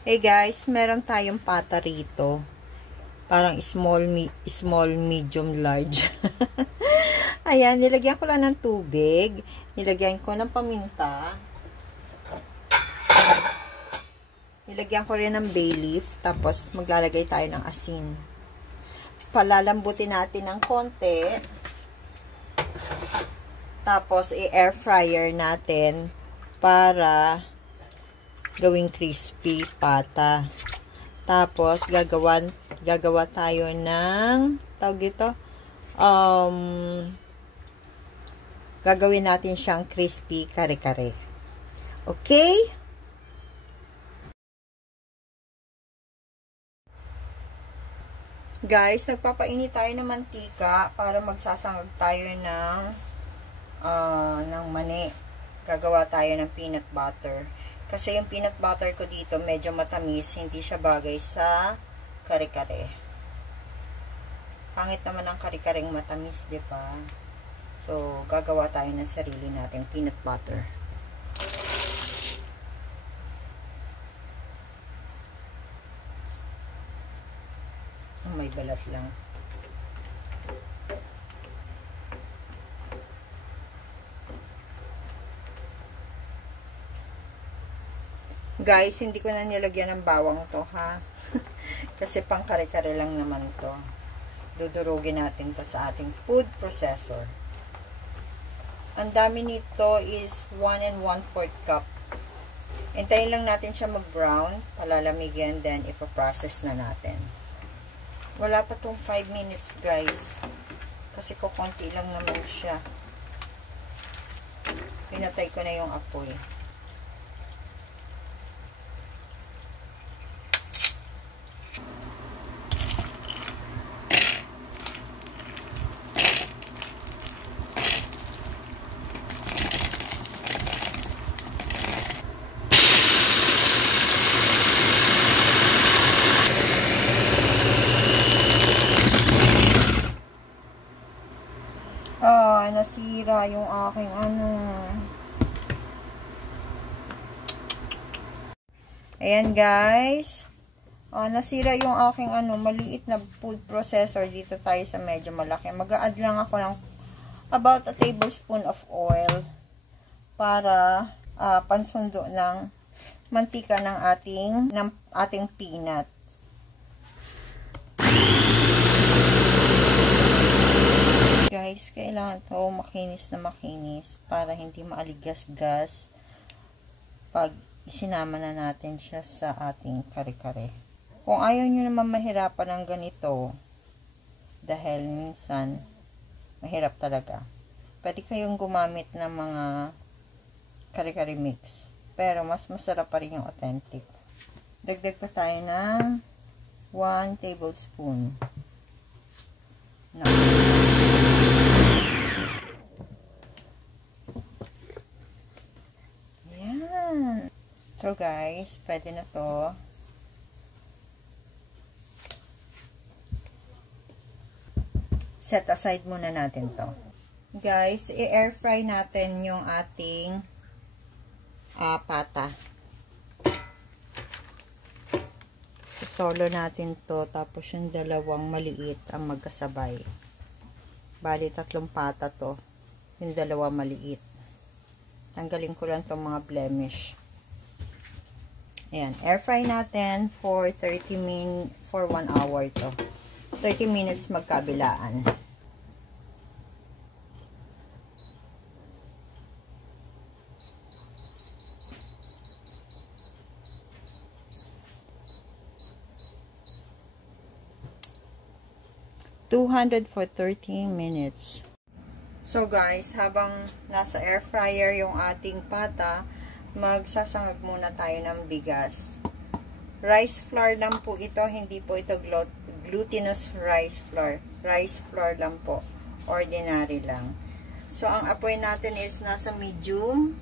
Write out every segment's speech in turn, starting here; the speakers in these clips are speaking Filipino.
Hey guys, meron tayong pata rito. Parang small, medium, large. Ayan, nilagyan ko lang ng tubig. Nilagyan ko ng paminta. Nilagyan ko rin ng bay leaf. Tapos, maglalagay tayo ng asin. Palalambutin natin ng konti. Tapos, i-air fryer natin para gawing crispy pata. Tapos, gagawa tayo ng, tawag ito, gagawin natin siyang crispy kare-kare. Okay? Guys, nagpapainit tayo ng mantika para magsasangag tayo ng mani. Gagawa tayo ng peanut butter. Kasi yung peanut butter ko dito medyo matamis, hindi siya bagay sa kare-kare. Pangit naman ang kare-kareng matamis, di ba? So, gagawa tayo ng sarili nating peanut butter. Oh, may balat lang. Guys, hindi ko na nilagyan ng bawang to, ha? Kasi pang kare-kare lang naman to. Dudurugin natin to sa ating food processor. Ang dami nito is 1 1/4 cup. Hintayin lang natin siya mag-brown, palalamigin, then ipaprocess na natin. Wala pa tong 5 minutes, guys. Kasi kukunti lang naman siya. Pinatay ko na yung apoy. Nasira yung aking Ayan guys. Nasira yung aking maliit na food processor. Dito tayo sa medyo malaki. Mag-a-add lang ako ng about a tablespoon of oil para pansundo ng mantika ng ating peanut. Guys, kailangan to makinis na makinis para hindi maaligas-gas pag isinama na natin siya sa ating kare-kare. Kung ayaw nyo naman mahirapan ng ganito, dahil minsan mahirap talaga, pwede kayong gumamit ng mga kare-kare mix. Pero mas masarap pa rin yung authentic. Dagdag pa tayo ng 1 tablespoon. Ayan. So guys, pwede na to. Set aside muna natin to. Guys, i-air fry natin yung ating pata. Solo natin to, tapos yung dalawang maliit ang magkasabay. Bali, 3 pata to. Yung dalawa maliit. Tanggalin ko lang tong mga blemish. Ayan, air fry natin for 1 hour to. 30 minutes magkabilaan. For 30 minutes. So guys, habang nasa air fryer yung ating pata, magsasangag muna tayo ng bigas. Rice flour lang po ito, hindi po ito glutinous rice flour. Rice flour lang po. Ordinary lang. So ang apoy natin is nasa medium.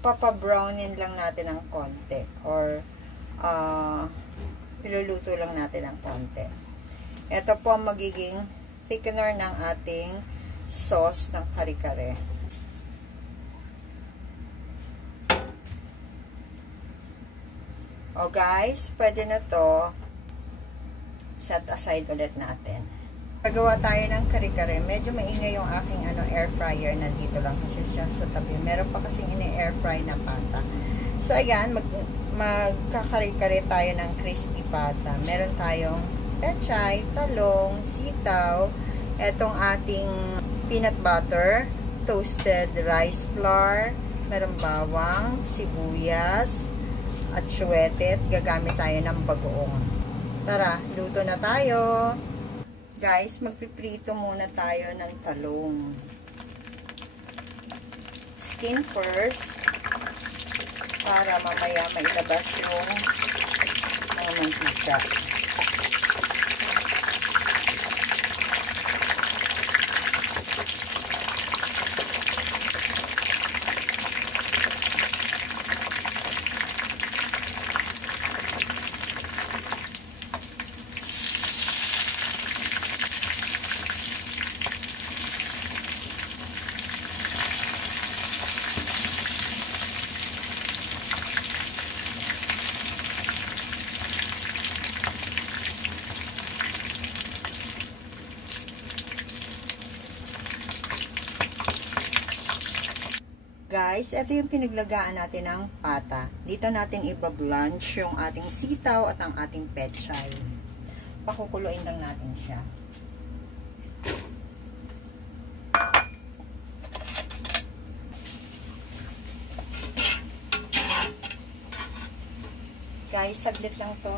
Papabrownin lang natin ng konti. Or iluluto lang natin ng konti. Ito po ang magiging thickener ng ating sauce ng kare-kare. O guys, pwede na to. Set aside ulit natin. Pagawa tayo ng kare-kare. Medyo maingay yung aking air fryer. Nandito lang kasi siya sa tabi. Meron pa kasing ini-air fry na pata. So ayan, magkakare-kare tayo ng crispy pata. Meron tayong pechay, talong, sitaw, etong ating peanut butter, toasted rice flour, meron bawang, sibuyas, at atsuete. Gagamit tayo ng bagoong. Tara, luto na tayo. Guys, magpiprito muna tayo ng talong. Skin first. Para mamaya mailabas yung mga mantika. Guys, ito yung pinaglagaan natin ng pata. Dito natin ibablanch yung ating sitaw at ang ating pechay. Pakukuluin lang natin siya. Guys, saglit lang to.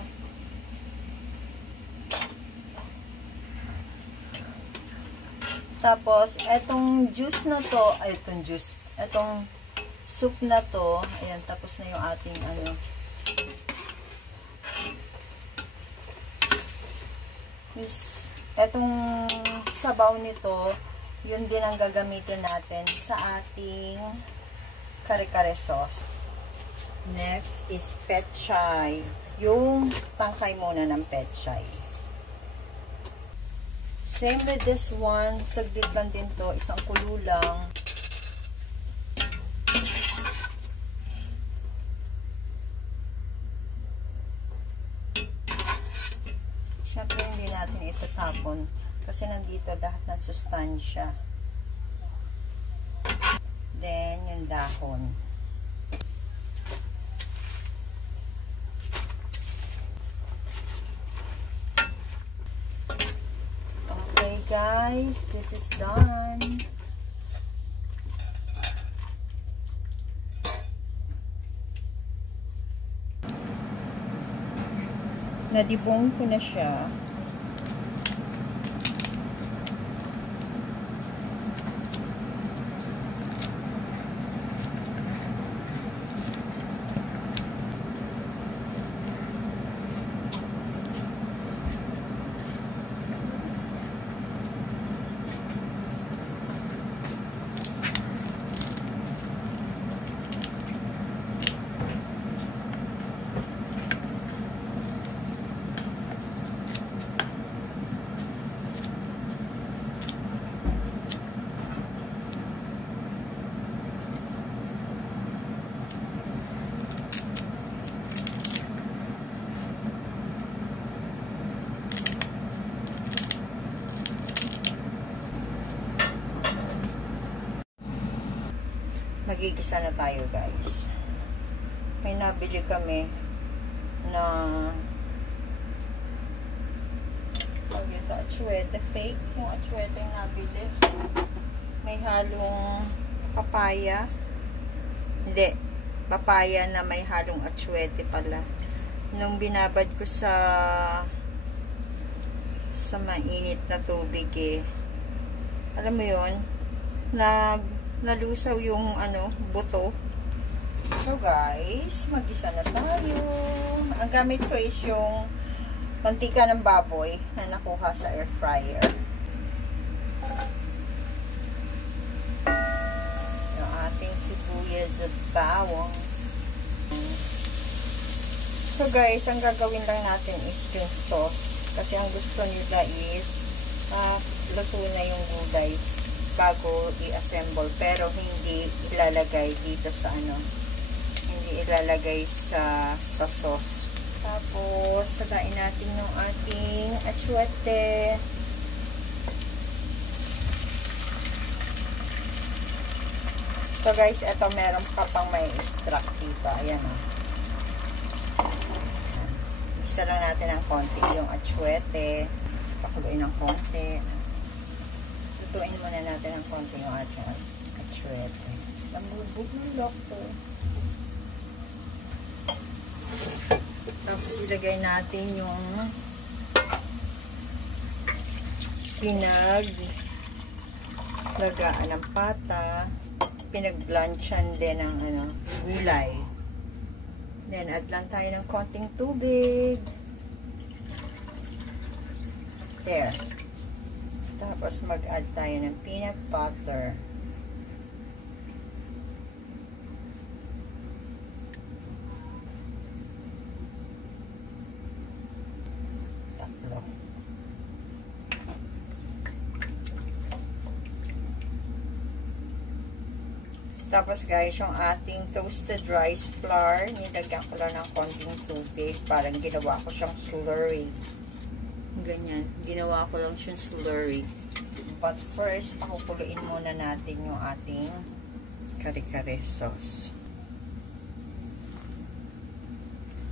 Tapos, etong juice na to, etong soup na to, ayan, tapos na yung ating etong sabaw nito, yun din ang gagamitin natin sa ating kare-kare sauce. Next is pechay. Yung tangkay muna ng pechay. Same with this one, saglit lang din to, isang kulo lang. Siyempre hindi natin itatapon kasi nandito lahat ng sustansya. Then yung dahon. Okay guys, this is done. Nadibong ko na siya. Magigisa na tayo guys. May nabili kami na atsuete fake. Yung atsuete yung nabili. May halong papaya. Hindi. Papaya na may halong atsuete pala. Nung binabad ko sa mainit na tubig alam mo yun, nalusaw yung buto. So guys, mag-isa na tayo. Ang gamit ko is yung mantika ng baboy na nakuha sa air fryer. Yung ating sibuyas at bawang. So guys, ang gagawin lang natin is yung sauce. Kasi ang gusto nila is luto na yung gulay bago i-assemble, pero hindi ilalagay dito sa hindi ilalagay sa sauce. Tapos, sagain natin yung ating atsuete. So guys, ito meron pa pang may extract dito. Ayan o. Isa lang natin ng konti yung atsuete. Pakuluin ng konti. Lutuin muna natin ng konti yung ating atsuete. Lambubog ng lokto. Tapos ilagay natin yung pinaglagaan ng pata. Pinag-blanchan din ng gulay. Then, add lang tayo ng konting tubig. There. Tapos, mag-add tayo ng peanut butter. Tatlo. Tapos guys, yung ating toasted rice flour, nilagyan ko lang ng konting tubig. Parang ginawa ko siyang slurry. Ganyan. Ginawa ko lang siyang slurry. But first, pakukuluin muna natin yung ating kare-kare sauce.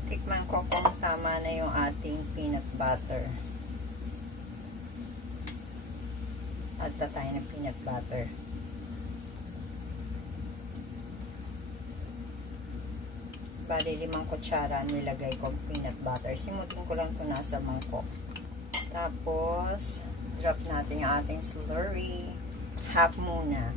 Tikman ko kung tama na yung ating peanut butter. Add na tayo ng peanut butter. Bali, 5 kutsara nilagay ko peanut butter. Simutin ko lang ito nasa mangkok. Tapos, drop natin yung ating slurry. Half muna.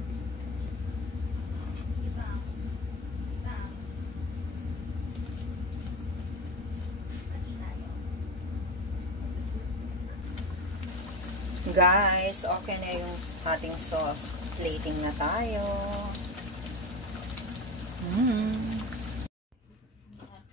Guys, okay na yung ating sauce. Plating na tayo.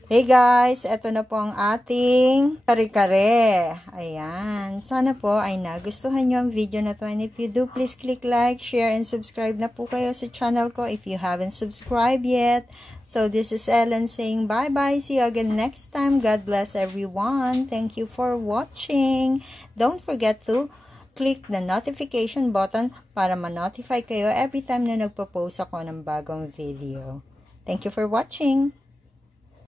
Hey guys, eto na po ang ating kare-kare. Ayan. Sana po ay nagustuhan nyo ang video na to. And if you do, please click like, share, and subscribe na po kayo sa channel ko if you haven't subscribed yet. So this is Ellen saying bye-bye. See you again next time. God bless everyone. Thank you for watching. Don't forget to click the notification button para ma-notify kayo every time na nagpo-post ako ng bagong video. Thank you for watching.